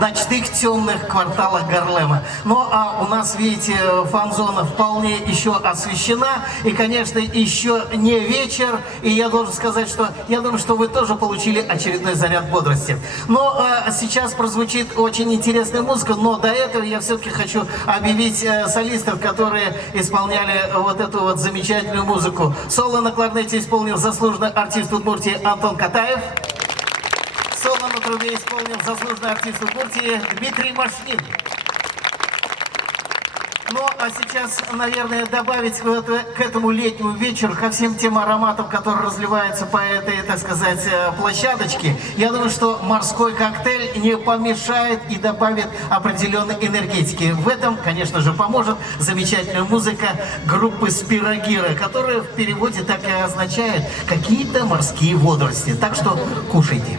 ночных темных кварталах Гарлема. Ну а у нас, видите, фан-зона вполне еще освещена. И, конечно, еще не вечер. И я должен сказать, что я думаю, что вы тоже получили очередной заряд бодрости. Но сейчас прозвучит очень интересная музыка. Но до этого я все-таки хочу объявить солистов, которые исполняли вот эту вот замечательную музыку. Соло на кларнете исполнил заслуженный артист Удмуртии Антон Катаев. Соло на трубе исполнил заслуженный артист Удмуртии Дмитрий Машнин. Ну, а сейчас, наверное, добавить к этому летнему вечеру, ко всем тем ароматам, которые разливаются по этой, так сказать, площадочке, я думаю, что морской коктейль не помешает и добавит определенной энергетики. В этом, конечно же, поможет замечательная музыка группы Спирогира, которая в переводе так и означает «какие-то морские водоросли». Так что кушайте.